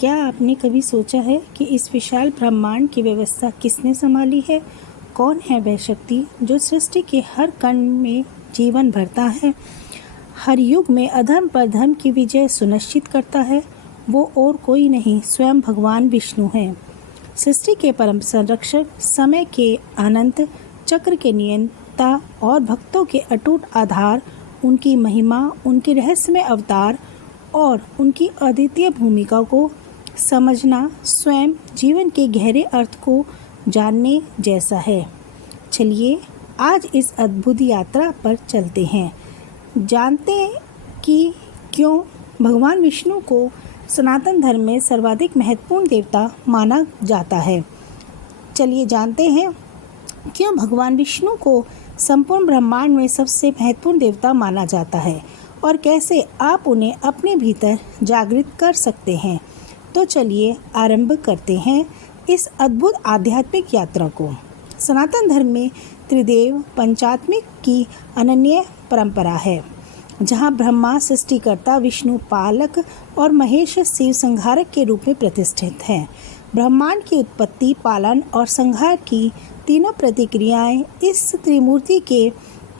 क्या आपने कभी सोचा है कि इस विशाल ब्रह्मांड की व्यवस्था किसने संभाली है? कौन है वह शक्ति जो सृष्टि के हर कण में जीवन भरता है, हर युग में अधर्म पर धर्म की विजय सुनिश्चित करता है? वो और कोई नहीं, स्वयं भगवान विष्णु हैं। सृष्टि के परम संरक्षक, समय के अनंत चक्र के नियंता और भक्तों के अटूट आधार। उनकी महिमा, उनके रहस्यमय अवतार और उनकी अद्वितीय भूमिका को समझना स्वयं जीवन के गहरे अर्थ को जानने जैसा है। चलिए आज इस अद्भुत यात्रा पर चलते हैं, जानते हैं कि क्यों भगवान विष्णु को सनातन धर्म में सर्वाधिक महत्वपूर्ण देवता माना जाता है। चलिए जानते हैं क्यों भगवान विष्णु को संपूर्ण ब्रह्मांड में सबसे महत्वपूर्ण देवता माना जाता है और कैसे आप उन्हें अपने भीतर जागृत कर सकते हैं। तो चलिए आरंभ करते हैं इस अद्भुत आध्यात्मिक यात्रा को। सनातन धर्म में त्रिदेव पंचात्मिक की अनन्य परंपरा है, जहाँ ब्रह्मा सृष्टिकर्ता, विष्णु पालक और महेश शिव संहारक के रूप में प्रतिष्ठित हैं। ब्रह्मांड की उत्पत्ति, पालन और संहार की तीनों प्रतिक्रियाएं इस त्रिमूर्ति के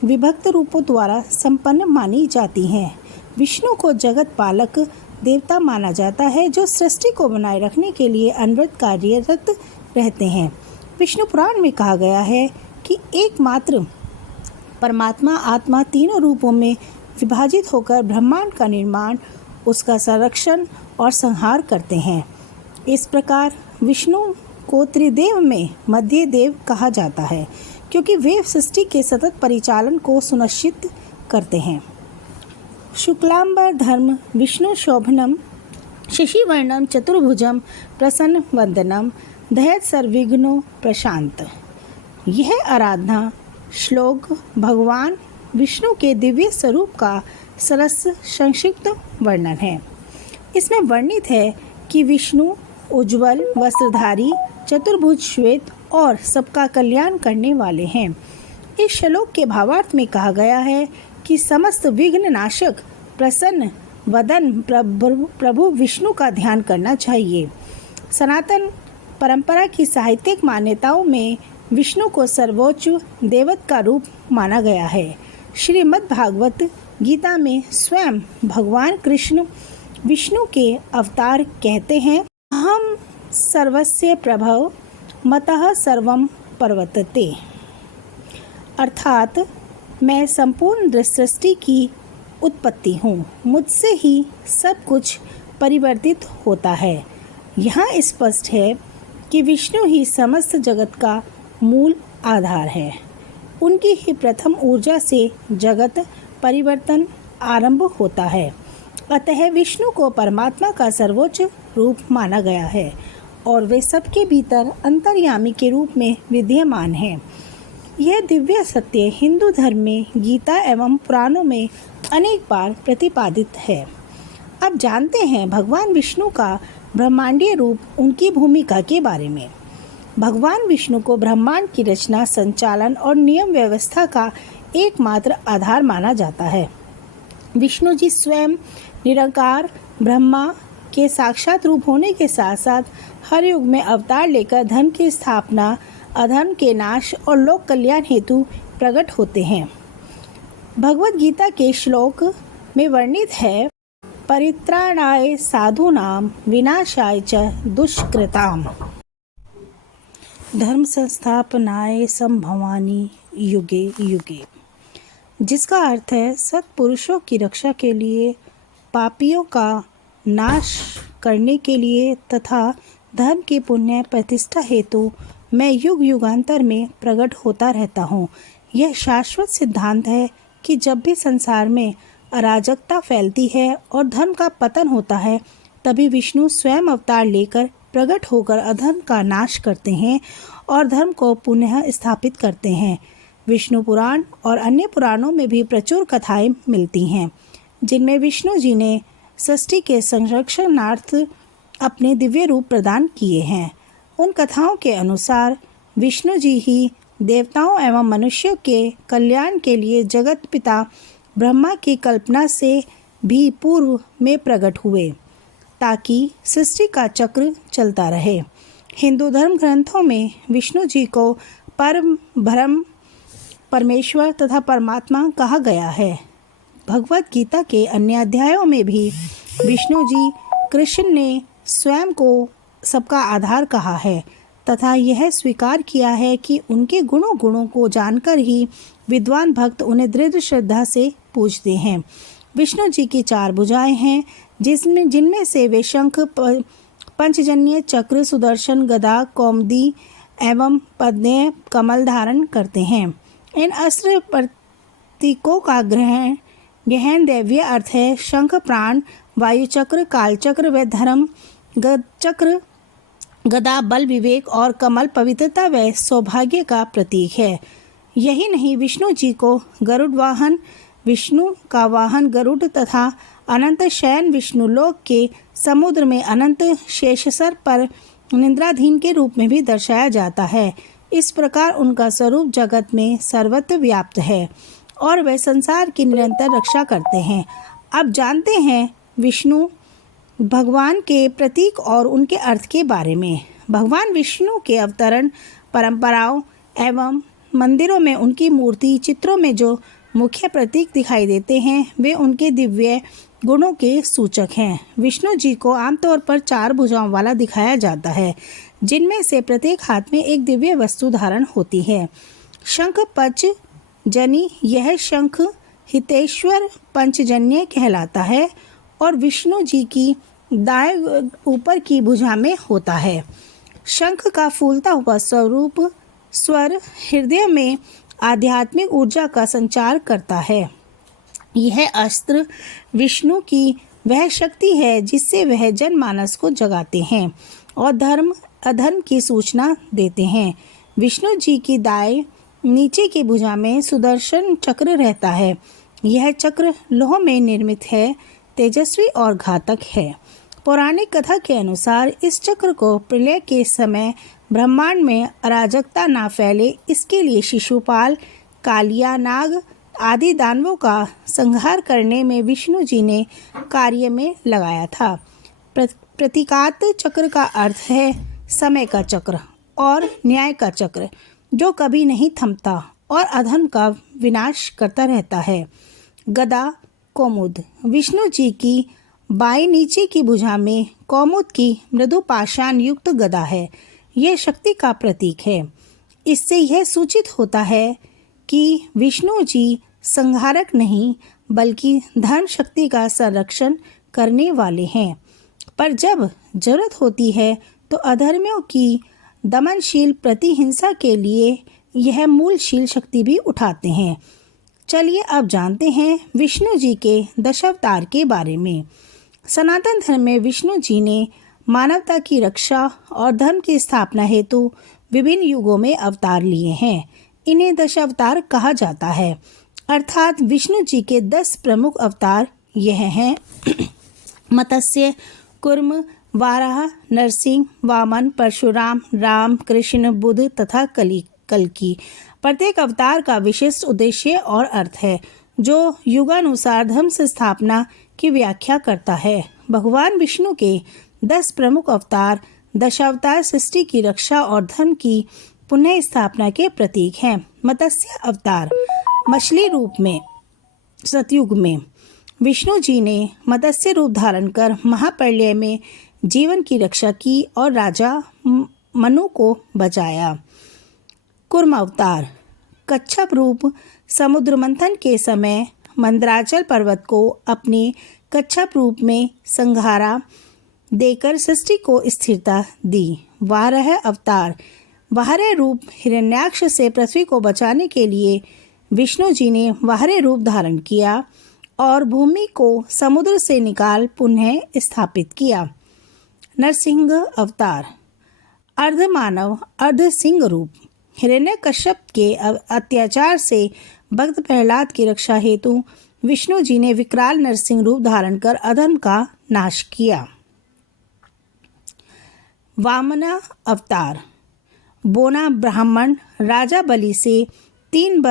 विभक्त रूपों द्वारा संपन्न मानी जाती हैं। विष्णु को जगत पालक देवता माना जाता है, जो सृष्टि को बनाए रखने के लिए अनवरत कार्यरत रहते हैं। विष्णु पुराण में कहा गया है कि एकमात्र परमात्मा आत्मा तीनों रूपों में विभाजित होकर ब्रह्मांड का निर्माण, उसका संरक्षण और संहार करते हैं। इस प्रकार विष्णु को त्रिदेव में मध्य देव कहा जाता है, क्योंकि वे सृष्टि के सतत परिचालन को सुनिश्चित करते हैं। शुक्लांबर धर्म विष्णु शोभनम शशिवर्णम चतुर्भुजम प्रसन्न वंदनम दहत सर्विघ्नो प्रशांत। यह आराधना श्लोक भगवान विष्णु के दिव्य स्वरूप का सरस संक्षिप्त वर्णन है। इसमें वर्णित है कि विष्णु उज्ज्वल वस्त्रधारी, चतुर्भुज, श्वेत और सबका कल्याण करने वाले हैं। इस श्लोक के भावार्थ में कहा गया है कि समस्त विघ्न नाशक प्रसन्न वदन प्रभु विष्णु का ध्यान करना चाहिए। सनातन परंपरा की साहित्यिक मान्यताओं में विष्णु को सर्वोच्च देवत का रूप माना गया है। श्रीमद् भागवत गीता में स्वयं भगवान कृष्ण विष्णु के अवतार कहते हैं, अहम सर्वस्य प्रभव मतः सर्वम प्रवर्तते, अर्थात मैं संपूर्ण सृष्टि की उत्पत्ति हूँ, मुझसे ही सब कुछ परिवर्तित होता है। यहाँ स्पष्ट है कि विष्णु ही समस्त जगत का मूल आधार है। उनकी ही प्रथम ऊर्जा से जगत परिवर्तन आरंभ होता है। अतः विष्णु को परमात्मा का सर्वोच्च रूप माना गया है और वे सबके भीतर अंतर्यामी के रूप में विद्यमान हैं। यह दिव्य सत्य हिंदू धर्म में गीता एवं पुराणों में अनेक बार प्रतिपादित है। अब जानते हैं भगवान विष्णु का ब्रह्मांडीय रूप, उनकी भूमिका के बारे में। भगवान विष्णु को ब्रह्मांड की रचना, संचालन और नियम व्यवस्था का एकमात्र आधार माना जाता है। विष्णु जी स्वयं निराकार ब्रह्मा के साक्षात रूप होने के साथ साथ हर युग में अवतार लेकर धर्म की स्थापना, अधर्म के नाश और लोक कल्याण हेतु प्रकट होते हैं। भगवद गीता के श्लोक में वर्णित है, परित्राणाय साधूनां विनाशाय च दुष्कृताम् धर्म संस्थापनाय संभवानि युगे युगे, जिसका अर्थ है सत्पुरुषों की रक्षा के लिए, पापियों का नाश करने के लिए तथा धर्म की पुण्य प्रतिष्ठा हेतु मैं युग युगांतर में प्रकट होता रहता हूँ। यह शाश्वत सिद्धांत है कि जब भी संसार में अराजकता फैलती है और धर्म का पतन होता है, तभी विष्णु स्वयं अवतार लेकर प्रकट होकर अधर्म का नाश करते हैं और धर्म को पुनः स्थापित करते हैं। विष्णु पुराण और अन्य पुराणों में भी प्रचुर कथाएं मिलती हैं, जिनमें विष्णु जी ने सृष्टि के संरक्षणार्थ अपने दिव्य रूप प्रदान किए हैं। उन कथाओं के अनुसार विष्णु जी ही देवताओं एवं मनुष्यों के कल्याण के लिए जगत पिता ब्रह्मा की कल्पना से भी पूर्व में प्रकट हुए, ताकि सृष्टि का चक्र चलता रहे। हिंदू धर्म ग्रंथों में विष्णु जी को परम ब्रह्म, परमेश्वर तथा परमात्मा कहा गया है। भगवत गीता के अन्य अध्यायों में भी विष्णु जी कृष्ण ने स्वयं को सबका आधार कहा है तथा यह स्वीकार किया है कि उनके गुणों को जानकर ही विद्वान भक्त उन्हें दृढ़ श्रद्धा से पूजते हैं। विष्णु जी की 4 भुजाएं हैं जिनमें से वे शंख, पंचजन्य, चक्र, सुदर्शन, गदा, कौमुदी एवं पद्मे कमल धारण करते हैं। इन अस्त्र प्रतीकों का गहन दैवीय अर्थ है। शंख प्राण, वायु चक्र, काल चक्र व धर्म चक्र, गदा बल, विवेक और कमल पवित्रता व सौभाग्य का प्रतीक है। यही नहीं, विष्णु जी को गरुड़ वाहन, विष्णु का वाहन गरुड़ तथा अनंत शयन विष्णुलोक के समुद्र में अनंत शेषसर पर निद्राधीन के रूप में भी दर्शाया जाता है। इस प्रकार उनका स्वरूप जगत में सर्वत्र व्याप्त है और वे संसार की निरंतर रक्षा करते हैं। अब जानते हैं विष्णु भगवान के प्रतीक और उनके अर्थ के बारे में। भगवान विष्णु के अवतरण परंपराओं एवं मंदिरों में उनकी मूर्ति चित्रों में जो मुख्य प्रतीक दिखाई देते हैं वे उनके दिव्य गुणों के सूचक हैं। विष्णु जी को आमतौर पर 4 भुजाओं वाला दिखाया जाता है, जिनमें से प्रत्येक हाथ में एक दिव्य वस्तु धारण होती है। शंख पंचजनी, यह शंख हितेश्वर पंचजन्य कहलाता है और विष्णु जी की दाएं ऊपर की भुजा में होता है। शंख का फूलता हुआ स्वरूप स्वर हृदय में आध्यात्मिक ऊर्जा का संचार करता है। यह अस्त्र विष्णु की वह शक्ति है जिससे वह जनमानस को जगाते हैं और धर्म अधर्म की सूचना देते हैं। विष्णु जी की दाएं नीचे की भुजा में सुदर्शन चक्र रहता है। यह चक्र लोह में निर्मित है, तेजस्वी और घातक है। पौराणिक कथा के अनुसार इस चक्र को प्रलय के समय ब्रह्मांड में अराजकता ना फैले इसके लिए शिशुपाल, कालिया, नाग आदि दानवों का संहार करने में विष्णु जी ने कार्य में लगाया था। प्रतीकात चक्र का अर्थ है समय का चक्र और न्याय का चक्र जो कभी नहीं थमता और अधर्म का विनाश करता रहता है। गदा कौमुद, विष्णु जी की बाएं नीचे की भुजा में कौमुद की मृदु पाषाण युक्त गदा है। यह शक्ति का प्रतीक है। इससे यह सूचित होता है कि विष्णु जी संहारक नहीं बल्कि धर्म शक्ति का संरक्षण करने वाले हैं, पर जब जरूरत होती है तो अधर्मियों की दमनशील प्रतिहिंसा के लिए यह मूलशील शक्ति भी उठाते हैं। चलिए अब जानते हैं विष्णु जी के दशावतार के बारे में। सनातन धर्म में विष्णु जी ने मानवता की रक्षा और धर्म की स्थापना हेतु विभिन्न युगों में अवतार लिए हैं। इन्हें दशावतार कहा जाता है, अर्थात विष्णु जी के 10 प्रमुख अवतार यह हैं मत्स्य, कूर्म, वाराह, नरसिंह, वामन, परशुराम, राम, कृष्ण, बुद्ध तथा कल्कि। प्रत्येक अवतार का विशिष्ट उद्देश्य और अर्थ है जो युगानुसार धर्म से स्थापना की व्याख्या करता है। भगवान विष्णु के 10 प्रमुख अवतार दशावतार सृष्टि की रक्षा और धर्म की पुनः स्थापना के प्रतीक हैं। मत्स्य अवतार मछली रूप में सतयुग में विष्णु जी ने मत्स्य रूप धारण कर महाप्रलय में जीवन की रक्षा की और राजा मनु को बचाया। कूर्म अवतार कच्छप रूप समुद्र मंथन के समय मंदराचल पर्वत को अपने कच्छप रूप में संहारा देकर सृष्टि को स्थिरता दी। वाराह अवतार वाराह रूप हिरण्याक्ष से पृथ्वी को बचाने के लिए विष्णु जी ने वाराह रूप धारण किया और भूमि को समुद्र से निकाल पुनः स्थापित किया। नरसिंह अवतार अर्धमानव अर्ध सिंह रूप हिरण्यकश्यप के अत्याचार से भक्त प्रहलाद की रक्षा हेतु विष्णु जी ने विकराल नरसिंह रूप धारण कर अधर्म का नाश किया। वामना अवतार बोना ब्राह्मण राजा बलि से 3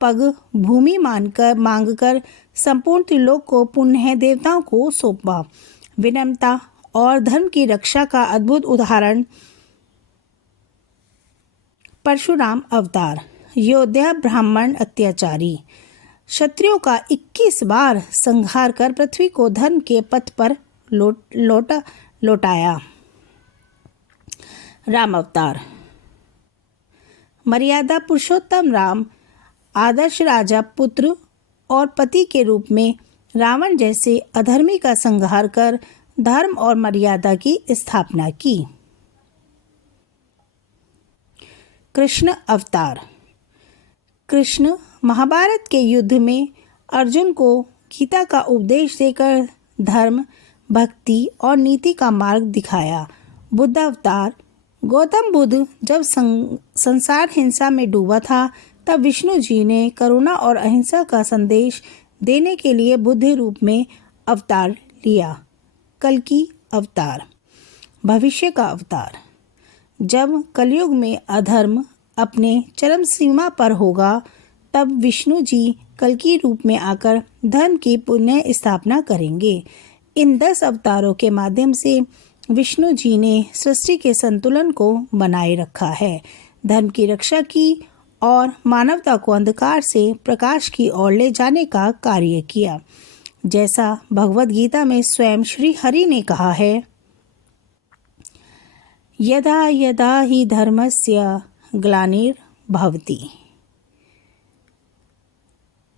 पग भूमि मांगकर संपूर्ण त्रिलोक को पुनः देवताओं को सौंपा। विनम्रता और धर्म की रक्षा का अद्भुत उदाहरण परशुराम अवतार। योद्धा ब्राह्मण अत्याचारी क्षत्रियों का 21 बार संहार कर पृथ्वी को धर्म के पथ पर लौटाया। राम अवतार। मर्यादा पुरुषोत्तम राम आदर्श राजा, पुत्र और पति के रूप में रावण जैसे अधर्मी का संहार कर धर्म और मर्यादा की स्थापना की। कृष्ण अवतार। कृष्ण महाभारत के युद्ध में अर्जुन को गीता का उपदेश देकर धर्म, भक्ति और नीति का मार्ग दिखाया। बुद्ध अवतार। गौतम बुद्ध जब संसार हिंसा में डूबा था, तब विष्णु जी ने करुणा और अहिंसा का संदेश देने के लिए बुद्ध रूप में अवतार लिया। कल्कि अवतार। भविष्य का अवतार। जब कलयुग में अधर्म अपने चरम सीमा पर होगा, तब विष्णु जी कल्कि रूप में आकर धर्म की पुनः स्थापना करेंगे। इन 10 अवतारों के माध्यम से विष्णु जी ने सृष्टि के संतुलन को बनाए रखा है, धर्म की रक्षा की और मानवता को अंधकार से प्रकाश की ओर ले जाने का कार्य किया। जैसा भगवद गीता में स्वयं श्री हरि ने कहा है, यदा यदा हि धर्मस्य ग्लानिर्भवति।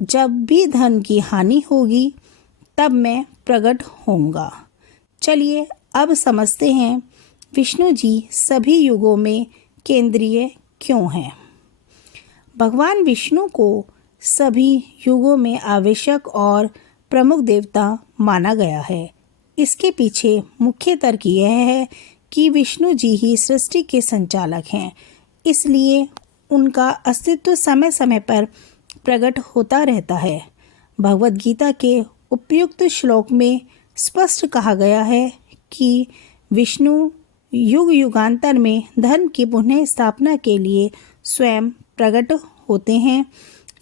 जब भी धर्म की हानि होगी, तब मैं प्रकट होऊंगा। चलिए अब समझते हैं विष्णु जी सभी युगों में केंद्रीय क्यों हैं। भगवान विष्णु को सभी युगों में आवश्यक और प्रमुख देवता माना गया है। इसके पीछे मुख्य तर्क यह है कि विष्णु जी ही सृष्टि के संचालक हैं, इसलिए उनका अस्तित्व समय समय पर प्रकट होता रहता है। भगवद गीता के उपयुक्त श्लोक में स्पष्ट कहा गया है कि विष्णु युग युगांतर में धर्म की पुनः स्थापना के लिए स्वयं प्रकट होते हैं।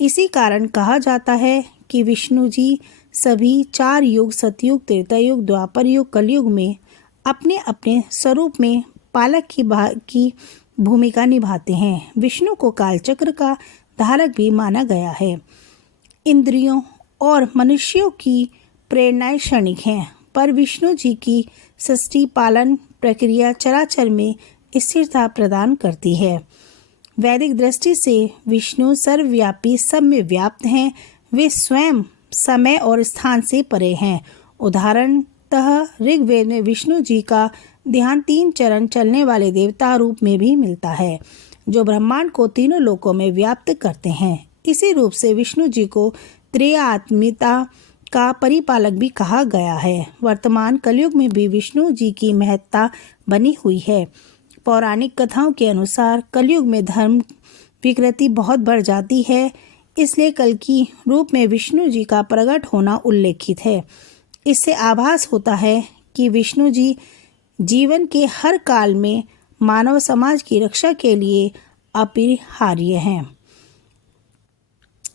इसी कारण कहा जाता है कि विष्णु जी सभी 4 युग सतयुग, त्रेतायुग, द्वापर युग, कलयुग में अपने अपने स्वरूप में पालक की भूमिका निभाते हैं। विष्णु को कालचक्र का धारक भी माना गया है। इंद्रियों और मनुष्यों की प्रेरणाएं क्षणिक हैं, पर विष्णु जी की सृष्टि पालन प्रक्रिया चराचर में स्थिरता प्रदान करती है। वैदिक दृष्टि से विष्णु सर्वव्यापी, सब में व्याप्त हैं। वे स्वयं समय और स्थान से परे हैं। उदाहरणतः ऋग्वेद में विष्णु जी का ध्यान 3 चरण चलने वाले देवता रूप में भी मिलता है, जो ब्रह्मांड को तीनों लोकों में व्याप्त करते हैं। इसी रूप से विष्णु जी को त्रयात्मिकता का परिपालक भी कहा गया है। वर्तमान कलयुग में भी विष्णु जी की महत्ता बनी हुई है। पौराणिक कथाओं के अनुसार कलयुग में धर्म विकृति बहुत बढ़ जाती है, इसलिए कल्कि रूप में विष्णु जी का प्रकट होना उल्लेखित है। इससे आभास होता है कि विष्णु जी जीवन के हर काल में मानव समाज की रक्षा के लिए अपरिहार्य हैं।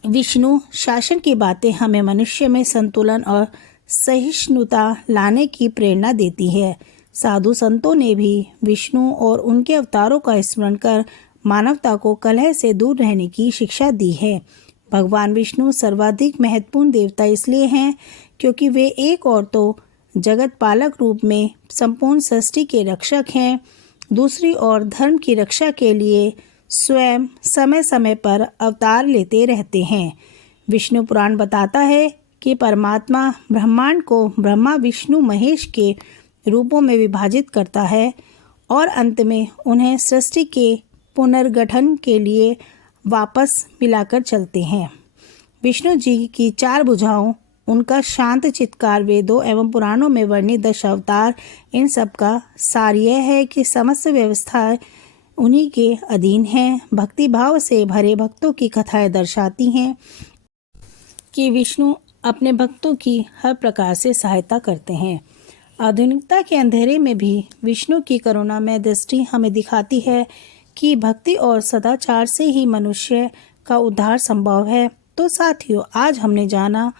विष्णु शासन की बातें हमें मनुष्य में संतुलन और सहिष्णुता लाने की प्रेरणा देती है। साधु संतों ने भी विष्णु और उनके अवतारों का स्मरण कर मानवता को कलह से दूर रहने की शिक्षा दी है। भगवान विष्णु सर्वाधिक महत्वपूर्ण देवता इसलिए हैं क्योंकि वे एक और तो जगत पालक रूप में संपूर्ण सृष्टि के रक्षक हैं, दूसरी ओर धर्म की रक्षा के लिए स्वयं समय समय पर अवतार लेते रहते हैं। विष्णु पुराण बताता है कि परमात्मा ब्रह्मांड को ब्रह्मा, विष्णु, महेश के रूपों में विभाजित करता है और अंत में उन्हें सृष्टि के पुनर्गठन के लिए वापस मिलाकर चलते हैं। विष्णु जी की 4 भुजाओं, उनका शांत चित्कार, वेदों एवं पुराणों में वर्णित 10 अवतार, इन सब का सार यह है कि समस्त व्यवस्था उन्हीं के अधीन है। भक्ति भाव से भरे भक्तों की कथाएं दर्शाती हैं कि विष्णु अपने भक्तों की हर प्रकार से सहायता करते हैं। आधुनिकता के अंधेरे में भी विष्णु की करुणामय दृष्टि हमें दिखाती है कि भक्ति और सदाचार से ही मनुष्य का उद्धार संभव है। तो साथियों, आज हमने जाना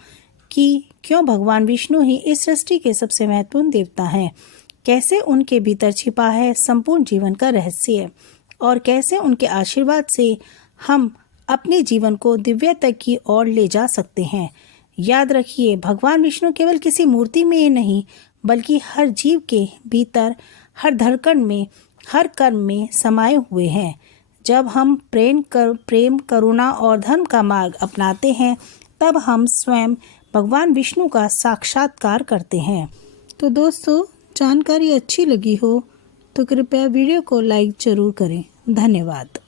कि क्यों भगवान विष्णु ही इस सृष्टि के सबसे महत्वपूर्ण देवता हैं, कैसे उनके भीतर छिपा है संपूर्ण जीवन का रहस्य और कैसे उनके आशीर्वाद से हम अपने जीवन को दिव्यता की ओर ले जा सकते हैं। याद रखिए, भगवान विष्णु केवल किसी मूर्ति में ही नहीं बल्कि हर जीव के भीतर, हर धड़कन में, हर कर्म में समाये हुए हैं। जब हम प्रेम, करुणा और धर्म का मार्ग अपनाते हैं तब हम स्वयं भगवान विष्णु का साक्षात्कार करते हैं। तो दोस्तों, जानकारी अच्छी लगी हो तो कृपया वीडियो को लाइक जरूर करें। धन्यवाद।